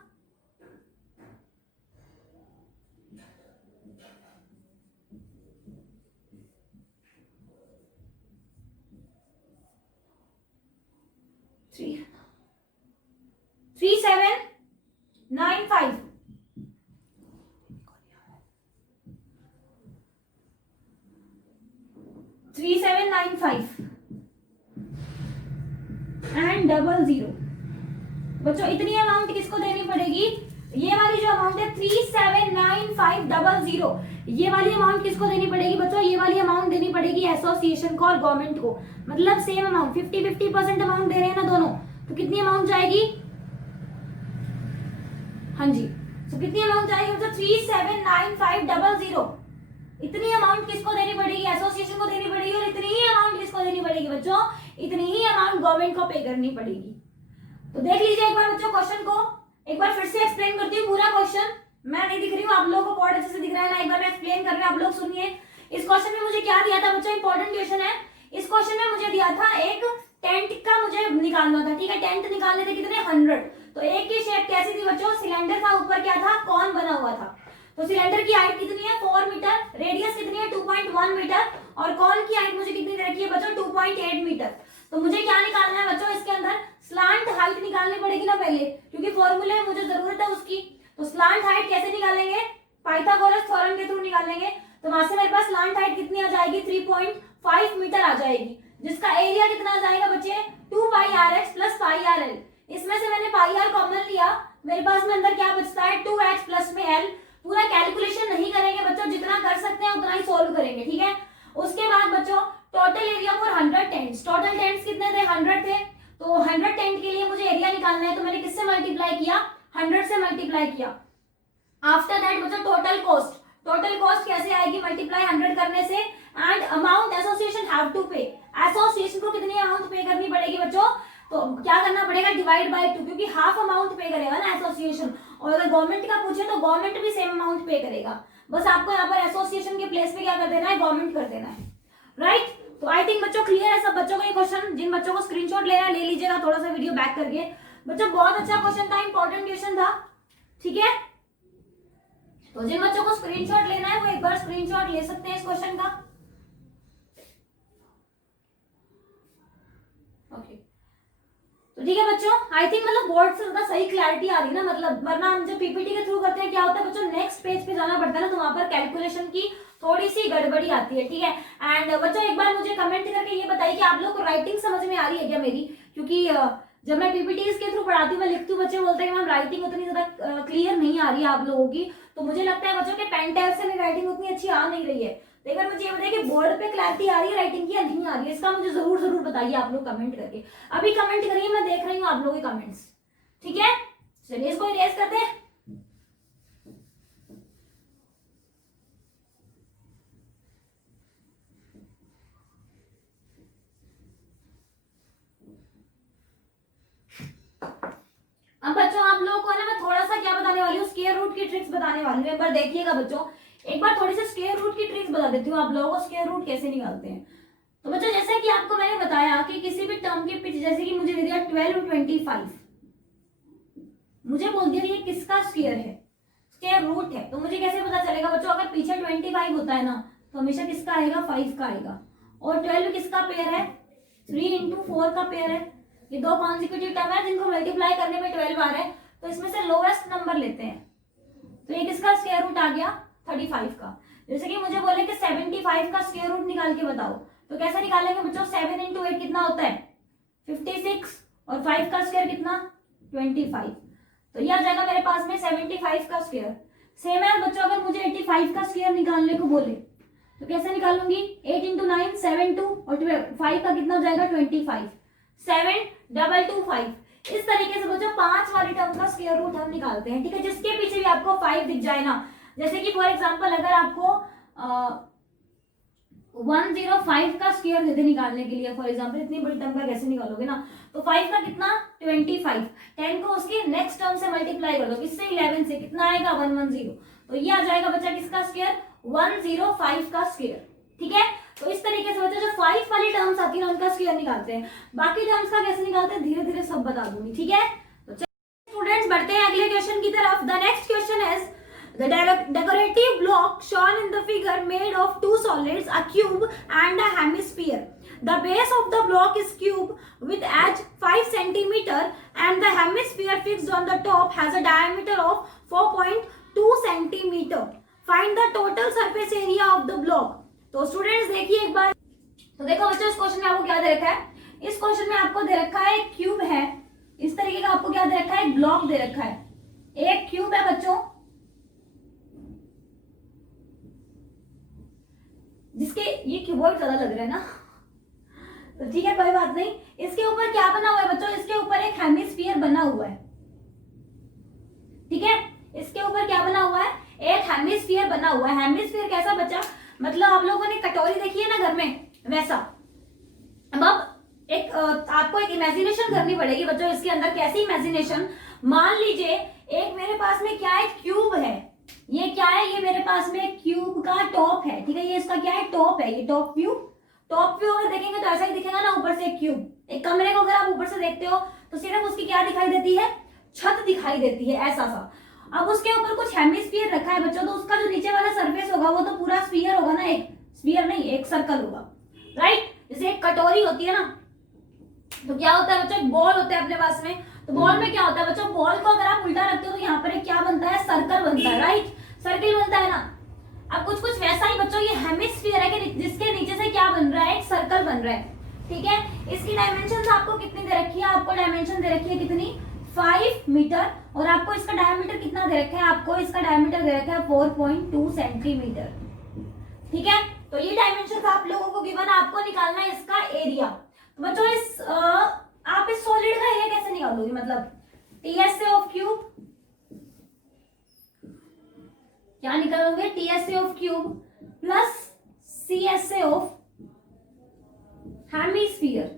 Three 3795 3795 and 00। बच्चों इतनी अमाउंट किसको देनी पड़ेगी, ये वाली जो अमाउंट है 379500, ये वाली अमाउंट किसको देनी पड़ेगी बच्चों, ये वाली अमाउंट देनी पड़ेगी एसोसिएशन को और गवर्नमेंट को, मतलब सेम अमाउंट 50-50% अमाउंट दे रहे हैं ना दोनों, तो कितनी अमाउंट जाएगी, हाँ जी, तो कितनी अमाउंट जाएगी बच्चों, 379500। इतनी अमाउंट किसको देनी पड़ेगी, एसोसिएशन को देनी पड़ेगी, और इतनी ही अमाउंट किसको देनी पड़ेगी बच्चों, इतनी ही अमाउंट गवर्नमेंट को पे करनी पड़ेगी। तो देख लीजिए एक बार बच्चों क्वेश्चन को, एक बार फिर से एक्सप्लेन करती हूँ पूरा क्वेश्चन, मैं नहीं दिख रही हूँ, आप लोगों को बहुत अच्छे से दिख रहा है ना, एक बार मैं एक्सप्लेन कर रही हूँ, आप लोग सुनिए। इस क्वेश्चन में मुझे क्या दिया था बच्चों, इंपॉर्टेंट क्वेश्चन है। इस क्वेश्चन में मुझे दिया था एक टेंट का मुझे निकालना था, ठीक है, टेंट निकालने थे कितने, 100। तो एक की शेप कैसी थी बच्चों, सिलेंडर था, ऊपर क्या था, कॉन बना हुआ था। तो सिलेंडर की हाइट कितनी है, 4 मीटर, रेडियस कितनी है, 2.1 मीटर, और कॉन की हाइट मुझे कितनी दे रखी है बच्चों, 2.8 मीटर। तो मुझे क्या निकालना है बच्चों, इसके अंदर स्लांट हाइट निकालनी पड़ेगी ना पहले, क्योंकि फॉर्मूले में मुझे जरूरत है उसकी। तो स्लांट हाइट कैसे निकालेंगे, पाइथागोरस थ्योरम के थ्रू निकालेंगे। तो वहां से मेरे पास स्लांट हाइट कितनी आ जाएगी, 3.5 मीटर आ जाएगी, जिसका एरिया कितना आ जाएगा बच्चे, 2 pi r x plus pi r l. इसमें से मैंने पाई आर कॉमन लिया, मेरे पास में अंदर क्या बचता है, 2h प्लस में l। पूरा कैलकुलेशन नहीं करेंगे बच्चों, जितना कर सकते हैं उतना ही सोल्व करेंगे, ठीक है। उसके बाद बच्चों total area for 100 tents, total tents कितने थे, 100 थे। तो 100 टेंट के लिए मुझे एरिया निकालना है, तो मैंने किससे मल्टीप्लाई किया, 100 से मल्टीप्लाई किया। आफ्टर दैट बच्चों टोटल कॉस्ट, टोटल कॉस्ट कैसे आएगी, मल्टीप्लाई 100 करने से, and amount association have to pay, association को कितनी अमाउंट पे करनी पड़ेगी बच्चों, तो क्या करना पड़ेगा, डिवाइड बाय 2, क्योंकि हाफ अमाउंट पे करेगा ना एसोसिएशन, और अगर गवर्नमेंट का पूछे तो गवर्नमेंट भी सेम अमाउंट पे करेगा। बस आपको यहाँ पर एसोसिएशन के प्लेस पे क्या कर देना है, गवर्नमेंट कर देना है, राइट। तो आई थिंक बच्चों क्लियर है सब बच्चों को ये क्वेश्चन। जिन बच्चों को स्क्रीनशॉट लेना ले लीजिएगा, थोड़ा सा वीडियो बैक करके। बच्चों बहुत अच्छा क्वेश्चन था, इंपॉर्टेंट क्वेश्चन था, ठीक है। तो जिन बच्चों को स्क्रीनशॉट लेना है वो एक बार स्क्रीनशॉट ले सकते हैं इस क्वेश्चन का, ओके। तो ठीक है बच्चों, आई थिंक मतलब बोर्ड से ज्यादा सही क्लैरिटी आ रही है ना, मतलब वरना हम जब पीपीटी के थ्रू करते हैं क्या होता है बच्चों, नेक्स्ट पेज पे जाना पड़ता है ना, तो वहां पर कैलकुलेशन की थोड़ी सी गड़बड़ी आती है, ठीक है। एंड बच्चों एक बार मुझे कमेंट करके ये बताइए कि आप लोग को राइटिंग समझ में आ रही है क्या मेरी, क्योंकि जब मैं पीपीटी के थ्रू पढ़ाती हूँ, मैं लिखती हूँ, बच्चे बोलते हैं कि मैम राइटिंग उतनी ज्यादा क्लियर नहीं आ रही है आप लोगों की। तो मुझे लगता है बच्चों के पेन टैब से मेरी राइटिंग उतनी अच्छी आ नहीं रही है। तो एक बार मुझे ये बताइए कि बोर्ड पे क्लैरिटी आ रही है राइटिंग की या नहीं आ रही है, इसका मुझे जरूर जरूर बताइए आप लोग कमेंट करके। अभी कमेंट करिए, मैं देख रही हूँ आप लोगों के कमेंट्स, ठीक है। चलिए इसको इरेज करते हैं। अब बच्चों आप लोगों को ना मैं थोड़ा सा क्या बताने वाली हूँ, स्क्वायर रूट की ट्रिक्स बताने वाली हूँ। एक बार देखिएगा बच्चों, एक बार थोड़ी सी स्क्वायर रूट की ट्रिक्स बता देती हूँ आप लोगों को, स्क्वायर रूट कैसे निकालते हैं। तो बच्चों जैसे कि आपको मैंने बताया कि किसी भी टर्म की पिच, जैसे कि मुझे दे दिया 1225, मुझे बोल दिया कि ये किसका स्क्वायर है, स्क्वायर रूट है, तो मुझे कैसे पता चलेगा बच्चों? अगर पीछे 25 होता है ना तो हमेशा किसका आएगा? 5 का आएगा। और 12 किसका पेयर है? 3 इंटू 4 का पेयर है। ये दो कॉन्सिक्यूटिव टर्म है जिनको मल्टीप्लाई करने पे 12 आ रहा है, तो इसमें से लोएस्ट नंबर लेते हैं। तो ये किसका स्क्वायर रूट आ गया? 35 का। जैसे कि मुझे बोले कि 75 का स्क्वायर रूट निकाल के बताओ, तो कैसे निकालेंगे बच्चों? 7 इंटू 8 कितना होता है? 56, और 5 का स्क्वायर कितना? 25। तो ये आ जाएगा मेरे पास में 75 का स्क्वायर। सेम है बच्चों, अगर मुझे 85 का स्क्वायर निकालने को बोले तो कैसे निकालूंगी? 8 इंटू 9 7 2, और 5 का कितना हो जाएगा? 25। 7 2 2 5। इस तरीके से बच्चों 5 वाली टर्म का स्क्वायर रूट हम निकालते हैं, ठीक है, जिसके पीछे भी आपको 5 दिख जाए ना। जैसे कि फॉर एग्जांपल अगर आपको 105 का स्क्वायर दे दे निकालने के लिए, फॉर एग्जांपल इतनी बड़ी टर्म का कैसे निकालोगे ना, तो 5 का कितना? 25। 10 को उसके नेक्स्ट टर्म से मल्टीप्लाई कर दो, किससे? 11 से, कितना आएगा? 110। तो ये आ जाएगा बच्चा किसका स्क्वायर? 105 का स्क्वायर, ठीक है। तो इस तरीके से बच्चा जो 5 वाली टर्म्स आती है उनका स्क्वायर निकालते हैं। बाकी टर्म्स का कैसे निकालते हैं धीरे धीरे सब बता दूंगी, ठीक है। तो स्टूडेंट्स बढ़ते हैं अगले क्वेश्चन की तरफ। The next question is the decorative block shown in the figure made of two solids, a cube and a hemisphere. The base of the block is cube with edge 5 centimeter and the hemisphere fixed on the top has a diameter of 4.2 centimeter. Find the total surface area of the block. तो students देखिए एक बार, तो देखो बच्चों इस question में आपको क्या दे रखा है? इस क्वेश्चन में आपको दे रखा है एक क्यूब है, इस तरीके का आपको क्या दे रखा है? एक ब्लॉक दे रखा है। एक क्यूब है बच्चों जिसके, ये क्यूबॉइड ज्यादा लग रहा है ना, तो ठीक है कोई बात नहीं। इसके ऊपर क्या बना हुआ है बच्चों? इसके ऊपर एक हेमिस्फीयर बना हुआ है, ठीक है। इसके ऊपर क्या बना हुआ है? एक हेमिस्फीयर बना हुआ है। हेमिस्फीयर कैसा बच्चा? मतलब आप लोगों ने कटोरी देखी है ना घर में, वैसा। अब एक आपको एक इमेजिनेशन करनी पड़ेगी बच्चों इसके अंदर। कैसी इमेजिनेशन? मान लीजिए एक मेरे पास में क्या है? क्यूब है। ये क्या है? ये मेरे पास में क्यूब का टॉप है, ठीक है। ये इसका क्या है? टॉप है। ये टॉप व्यू, टॉप व्यू अगर देखेंगे तो ऐसा ही दिखेगा ना, ऊपर से क्यूब। एक कमरे को अगर आप ऊपर से देखते हो तो सिर्फ उसकी क्या दिखाई देती है? छत दिखाई देती है, ऐसा सा। अब उसके ऊपर कुछ हेमिस्फीयर रखा है बच्चों, तो उसका जो नीचे वाला सरफेस होगा वो तो पूरा स्फीयर होगा ना, एक स्फीयर नहीं एक सर्कल होगा, राइट। जैसे एक कटोरी होती है ना, तो क्या होता है बच्चों? एक बॉल होता है अपने पास में, तो बॉल में क्या होता है बच्चों? बॉल को अगर आप उल्टा रखते हो तो यहाँ पर एक क्या बनता है? सर्कल बनता है, राइट। सर्कल बनता है ना। अब कुछ कुछ वैसा ही बच्चों ये हेमिस्फीयर है कि जिसके नीचे से क्या बन रहा है? एक सर्कल बन रहा है, ठीक है। इसकी डायमेंशन आपको कितनी दे रखी है? आपको डायमेंशन दे रखी है कितनी? 5 मीटर। और आपको इसका डायमीटर कितना दे रखा है? आपको इसका डायमीटर दे रखा है 4.2 सेंटीमीटर, ठीक है। तो ये डायमेंशन आप लोगों को गिवन, आपको निकालना है इसका एरिया। तो बच्चों इस आप इस सॉलिड का एरिया कैसे निकालोगे? मतलब टीएसए ऑफ क्यूब, क्या निकालोगे? TSA of cube plus CSA of hemisphere,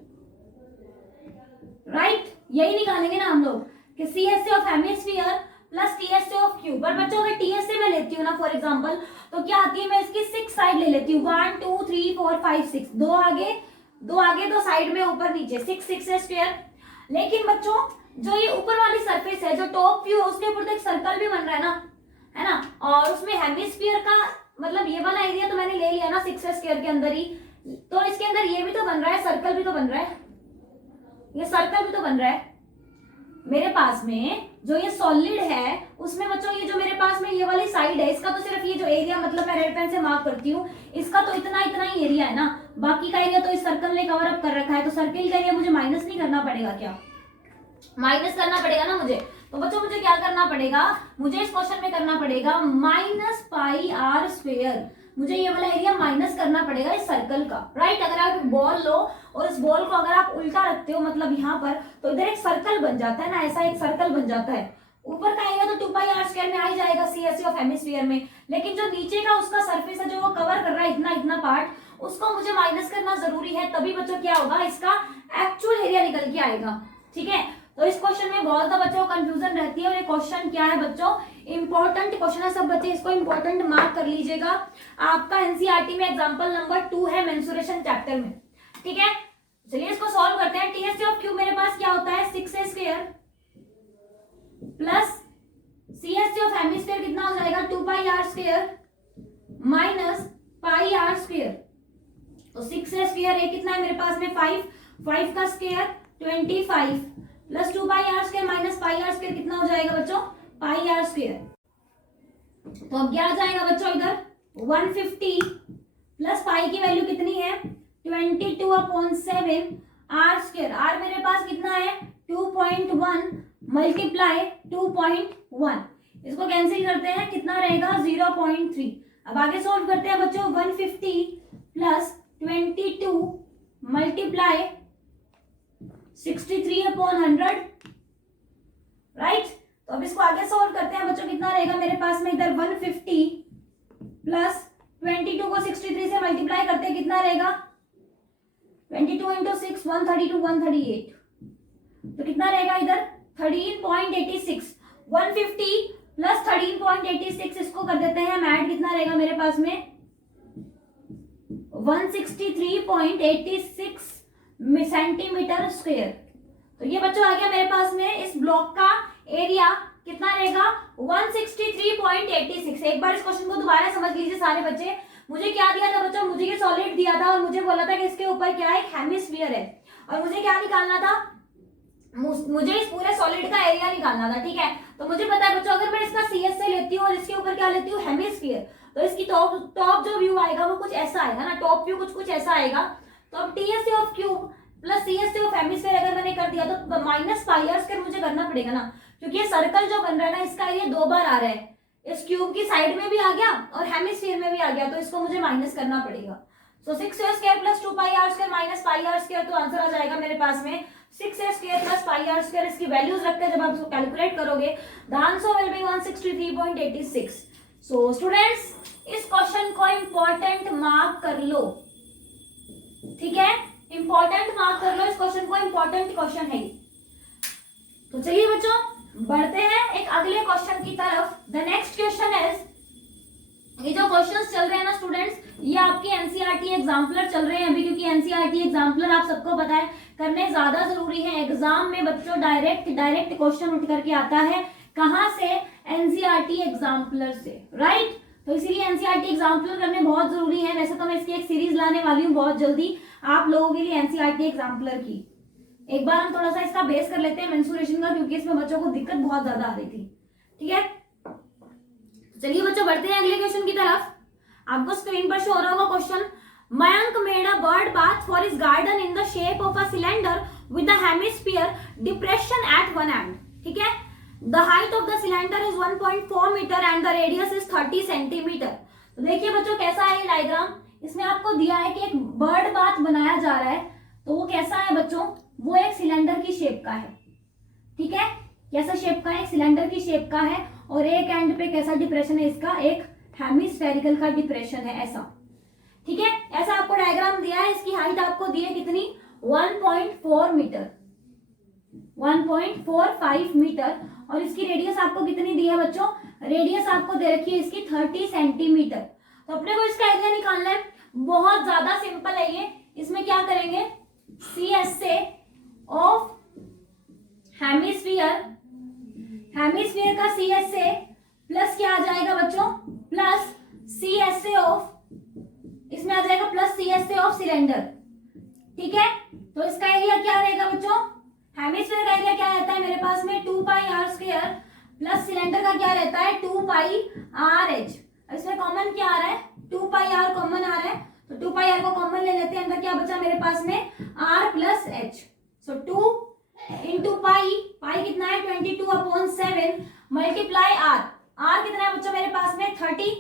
right. यही निकालेंगे ना हम लोग कि CSA of hemisphere plus TSA of cube. पर बच्चों अगर टीएसए में लेती हूँ ना फॉर एग्जांपल, तो क्या आती है? मैं इसकी 6 साइड ले लेती हूँ, 1 2 3 4 5 6, दो आगे दो साइड में, ऊपर नीचे 6 6 है स्क्वायर। लेकिन बच्चों जो ये ऊपर वाली सरफेस है, जो टॉप व्यू है, उसके ऊपर तो एक सर्कल भी बन रहा है ना, और उसमें हेमिस्फीयर का मतलब ये वाला एरिया तो मैंने ले लिया ना 6 स्क्वायर के अंदर ही, तो इसके अंदर ये भी तो बन रहा है, सर्कल भी तो बन रहा है, ये सर्कल भी तो बन रहा है मेरे पास में। जो ये सॉलिड है उसमें बच्चों ये जो मेरे पास में ये वाली साइड है, इसका तो सिर्फ ये जो एरिया, मतलब मैं रेड पेन से मार्क करती हूँ, इसका तो इतना ही एरिया है ना, बाकी का एरिया तो इस सर्कल ने कवर अप कर रखा है। तो सर्कल का एरिया मुझे माइनस नहीं करना पड़ेगा क्या? माइनस करना पड़ेगा ना मुझे। तो बच्चों मुझे क्या करना पड़ेगा? मुझे इस क्वेश्चन में करना पड़ेगा माइनस पाई आर स्क्वायर। मुझे ये वाला एरिया माइनस करना पड़ेगा इस सर्कल का, राइट। अगर आप बॉल लो और इस बॉल को अगर आप उल्टा रखते हो मतलब यहाँ पर, तो इधर एक सर्कल बन जाता है ना, ऐसा एक सर्कल बन जाता है। ऊपर का एरिया तो 2 पाई आर स्क्वायर में आ ही जाएगा सीएसए ऑफ हेमिस्फीयर में, लेकिन जो नीचे का उसका सरफेस है जो वो कवर कर रहा है इतना पार्ट, उसको मुझे माइनस करना जरूरी है, तभी बच्चों क्या होगा? इसका एक्चुअल एरिया निकल के आएगा, ठीक है। तो इस क्वेश्चन में बहुत सा बच्चों को कंफ्यूजन रहती है, और ये क्वेश्चन क्या है बच्चों? इंपॉर्टेंट क्वेश्चन है, सब बच्चे इसको इंपॉर्टेंट मार्क कर लीजिएगा। आपका एनसीईआरटी में एग्जांपल नंबर 2 है मेंसुरेशन चैप्टर में, ठीक है। चलिए इसको सॉल्व करते हैं। टीएसए ऑफ क्यूब मेरे पास क्या होता है? 6 square plus CSC of hemisphere कितना हो जाएगा 2 pi r square minus pi r square. तो 6 है स्क्वायर, ये कितना है मेरे पास में 5, 5 का square 25 plus 2 pi r square minus pi r square कितना हो जाएगा बच्चों पाई आर स्क्वायर। तो अब क्या आ जाएगा बच्चों इधर 150 प्लस पाई की वैल्यू कितनी है 22/7 आर स्क्वायर। आर मेरे पास कितना है 2.1 मल्टीप्लाई 2.1, इसको कैंसिल करते हैं कितना रहेगा 0.3। अब आगे सॉल्व करते हैं बच्चों 150 प्लस 22 मल्टीप्लाई 63/100 राइट। तो अब इसको आगे सॉल्व करते हैं बच्चों कितना रहेगा मेरे पास में इधर 150 प्लस 22 को 63 से मल्टीप्लाई करते हैं कितना रहेगा 22 इंटू 6 132 138, तो कितना रहेगा इधर 13.86। 150 प्लस 13.86 इसको कर देते हैं हम ऐड, कितना रहेगा मेरे पास में 163.86 सेंटीमीटर स्क्वायर। तो ये बच्चों आ गया मेरे पास में इस ब्लॉक का एरिया कितना रहेगा 163.86। एक बार इस क्वेश्चन को दोबारा समझ लीजिए सारे बच्चे। मुझे क्या दिया था बच्चों, मुझे ये सॉलिड दिया था और मुझे बोला था कि इसके ऊपर क्या है, एक हेमिस्फीयर है और मुझे क्या निकालना था, मुझे इस पूरे सॉलिड का एरिया निकालना था। ठीक है, तो मुझे पता है बच्चों अगर मैं इसका CS से लेती हूँ और इसके ऊपर क्या लेती हूँ हेमिस्फीयर, तो इसकी टॉप जो व्यू आएगा वो कुछ ऐसा आएगा ना, टॉप व्यू कुछ ऐसा आएगा। तो अब TSC of cube plus CSC of hemisphere अगर मैंने कर दिया तो माइनस पाई आर स्क्वायर मुझे करना पड़ेगा ना, क्योंकि ये सर्कल जो बन रहा है ना इसका एरिया 2 बार आ रहा है, इस क्यूब की साइड में भी आ गया और हेमिस्फीयर में भी आ गया, तो इसको मुझे माइनस करना पड़ेगा। So 6a square plus 2 pi r square minus pi r square, तो आंसर आ जाएगा मेरे पास में 6a square plus pi r square. इसकी वैल्यूज रखकर जब आप इसको कैलकुलेट करोगे the answer will be 163.86। So students इस क्वेश्चन को इंपॉर्टेंट मार्क कर लो, ठीक है, इंपॉर्टेंट मार्क कर लो इस क्वेश्चन को, इंपॉर्टेंट क्वेश्चन है। तो चलिए बच्चों बढ़ते हैं एक अगले क्वेश्चन की तरफ। द नेक्स्ट क्वेश्चन इज, ये जो क्वेश्चंस चल रहे हैं ना स्टूडेंट्स, ये आपके एनसीईआरटी एग्जाम्पलर चल रहे हैं अभी, क्योंकि एनसीईआरटी एग्जाम्पलर आप सबको पता है करने ज्यादा जरूरी है। एग्जाम में बच्चों डायरेक्ट क्वेश्चन उठ करके आता है, कहां से, एनसीईआरटी एग्जाम्पलर से, राइट। तो इसीलिए एनसीईआरटी एग्जाम्पलर करने बहुत जरूरी है। वैसे तो मैं इसकी एक सीरीज लाने वाली हूँ बहुत जल्दी आप लोगों के लिए एनसीईआरटी एग्जाम्पलर की। एक बार हम थोड़ा सा इसका बेस कर लेते हैं मेंसुरेशन का, क्योंकि इसमें बच्चों को दिक्कत बहुत ज्यादा आ रही थी। ठीक है, चलिए बच्चों बढ़ते हैं अगले क्वेश्चन की तरफ। आपको स्क्रीन पर शो हो रहा होगा question. Mayank made a bird bath for his garden in the shape of a cylinder with the hemisphere depression at one end. ठीक है, the height of the cylinder is 1.4 metre and the radius is 30 centimetre. तो देखिए बच्चों कैसा है ये diagram, इसमें आपको दिया है कि एक बर्ड बाथ बनाया जा रहा है, तो वो कैसा है बच्चों, वो एक सिलेंडर की शेप का है। ठीक है, कैसा शेप का है, एक सिलेंडर की शेप का है और एक एंड पे कैसा डिप्रेशन है इसका, एक हेमिस्फेरिकल का डिप्रेशन है ऐसा। ठीक है, ऐसा आपको डायग्राम दिया है। इसकी हाइट आपको दी है कितनी 1.4 मीटर, 1.45 मीटर, और इसकी रेडियस आपको कितनी दी है बच्चों, रेडियस आपको दे रखी है इसकी 30 सेंटीमीटर। तो अपने को इसका एरिया निकालना है, बहुत ज्यादा सिंपल है ये। इसमें क्या करेंगे, CSA ऑफ हेमिस्फीयर, हेमिस्फीयर का CSA प्लस क्या आ जाएगा बच्चों, प्लस CSA ऑफ, इसमें आ जाएगा प्लस CSA ऑफ सिलेंडर। ठीक है, तो इसका एरिया क्या रहेगा बच्चों, हेमिस्फीयर का एरिया क्या रहता है मेरे पास में 2 pi r square plus cylinder का क्या रहता है 2 पाई आर एच। इसमें कॉमन क्या आ रहा है, 2 पाई आर कॉमन आ रहा है, तो 2 पाई आर को कॉमन ले लेते हैं, अंदर क्या बचा मेरे पास में r plus h. So 2 into pi, pi कितना है 22/7 मल्टीप्लाई आर, आर कितना है बच्चों मेरे पास में 30,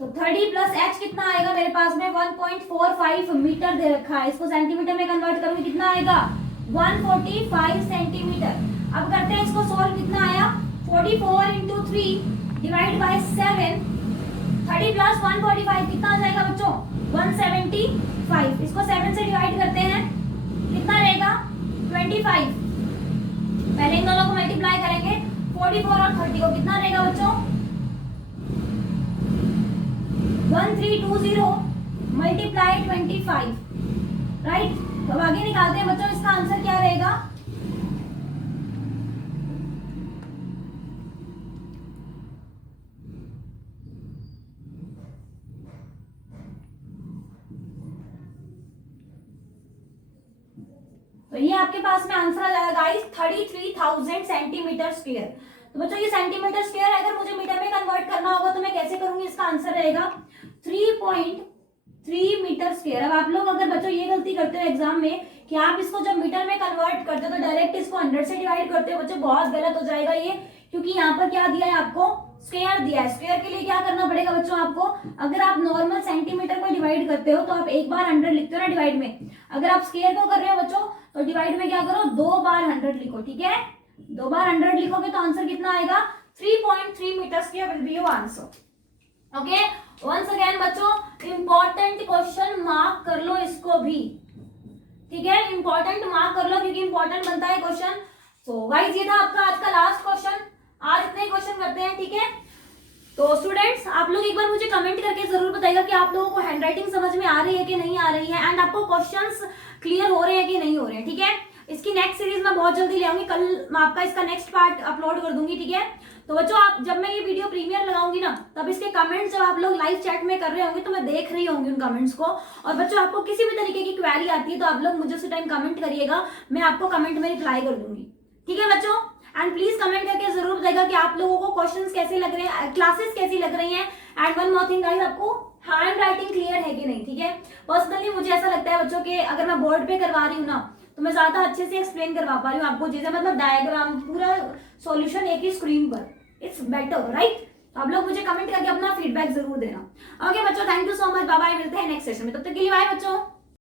तो 30 प्लस एच कितना आएगा मेरे पास में 1.45 मीटर दे रखा है। इसको सेंटीमीटर में कन्वर्ट करूंगी कितना आएगा 145 सेंटीमीटर। अब करते हैं इसको सोल्व, कितना आया 44 इंटू 3 डिवाइड बाय 7, 30 प्लस 145 कितना आ जाएगा बच्चों 175। इसको 7 से डिवाइड करते हैं कितना रहेगा 25। पहले इन दोनों को मल्टीप्लाई करेंगे 44 और 30 को, कितना रहेगा बच्चों 1320 मल्टीप्लाई 25, राइट। तो आगे निकालते हैं बच्चों, इसका आंसर क्या रहेगा तो ये आपके पास में आंसर आ जाएगा गाइस 33,000 सेंटीमीटर स्क्वायर। तो बच्चों ये सेंटीमीटर स्क्वायर अगर मुझे मीटर में कन्वर्ट करना होगा तो मैं कैसे करूंगी, इसका आंसर रहेगा 3.3 मीटर स्क्वायर। अब आप लोग अगर बच्चों ये गलती करते हो एग्जाम में कि आप इसको जब मीटर में कन्वर्ट करते हो तो डायरेक्ट इसको 100 से डिवाइड करते हो, बच्चों बहुत गलत हो जाएगा ये, क्योंकि यहाँ पर क्या दिया है आपको, स्क्वायर दिया है। स्क्वायर के लिए क्या करना पड़ेगा बच्चों आपको, अगर आप नॉर्मल सेंटीमीटर को डिवाइड करते हो तो आप एक बार 100 लिखते हो ना डिवाइड में, अगर आप स्क्वायर को कर रहे हो बच्चों तो डिवाइड में क्या करो 2 बार 100 लिखो, ठीक है। 2 बार 100 लिखोगे तो आंसर कितना आएगा, 3.3 metre square will be your answer. Okay, once again बच्चों इंपॉर्टेंट क्वेश्चन मार्क कर लो इसको भी, ठीक है, इंपॉर्टेंट मार्क कर लो क्योंकि इंपॉर्टेंट बनता है क्वेश्चन। सो गाइस ये था आपका आज का लास्ट क्वेश्चन, आज इतने क्वेश्चन करते हैं, ठीक है। तो स्टूडेंट्स आप लोग एक बार मुझे कमेंट करके जरूर बताइएगा कि आप लोगों को हैंडराइटिंग समझ में आ रही है कि नहीं आ रही है, एंड आपको क्वेश्चंस क्लियर हो रहे हैं कि नहीं हो रहे हैं, ठीक है। इसकी नेक्स्ट सीरीज मैं बहुत जल्दी ले आऊंगी, कल मैं आपका इसका नेक्स्ट पार्ट अपलोड कर दूंगी, ठीक है। तो बच्चों आप जब मैं ये वीडियो प्रीमियर लगाऊंगी ना तब इसके कमेंट्स जब आप लोग लाइव चैट में कर रहे होंगे तो मैं देख रही होंगी उन कमेंट्स को। और बच्चों आपको किसी भी तरीके की क्वेरी आती है तो आप लोग मुझे उसी टाइम कमेंट करिएगा, मैं आपको कमेंट में रिप्लाई कर दूंगी, ठीक है बच्चों। एंड प्लीज कमेंट करके जरूर बताइएगा कि आप लोगों को क्वेश्चंस कैसे लग रहे हैं, क्लासेस कैसी लग रही हैं, and one more thing guys आपको हैंड राइटिंग क्लियर है कि नहीं, ठीक है। पर्सनली मुझे ऐसा लगता है बच्चों कि अगर मैं बोर्ड पे करवा रही हूँ ना तो मैं ज्यादा अच्छे से एक्सप्लेन करवा पा रही हूँ आपको, जैसे मतलब डायग्राम पूरा सॉल्यूशन एक ही स्क्रीन पर, इट्स बेटर राइट। आप लोग मुझे कमेंट करके अपना फीडबैक जरूर देना। ओके बच्चों, thank you so much, bye bye, मिलते हैं नेक्स्ट सेशन में, तब तक के लिए बाय बच्चों।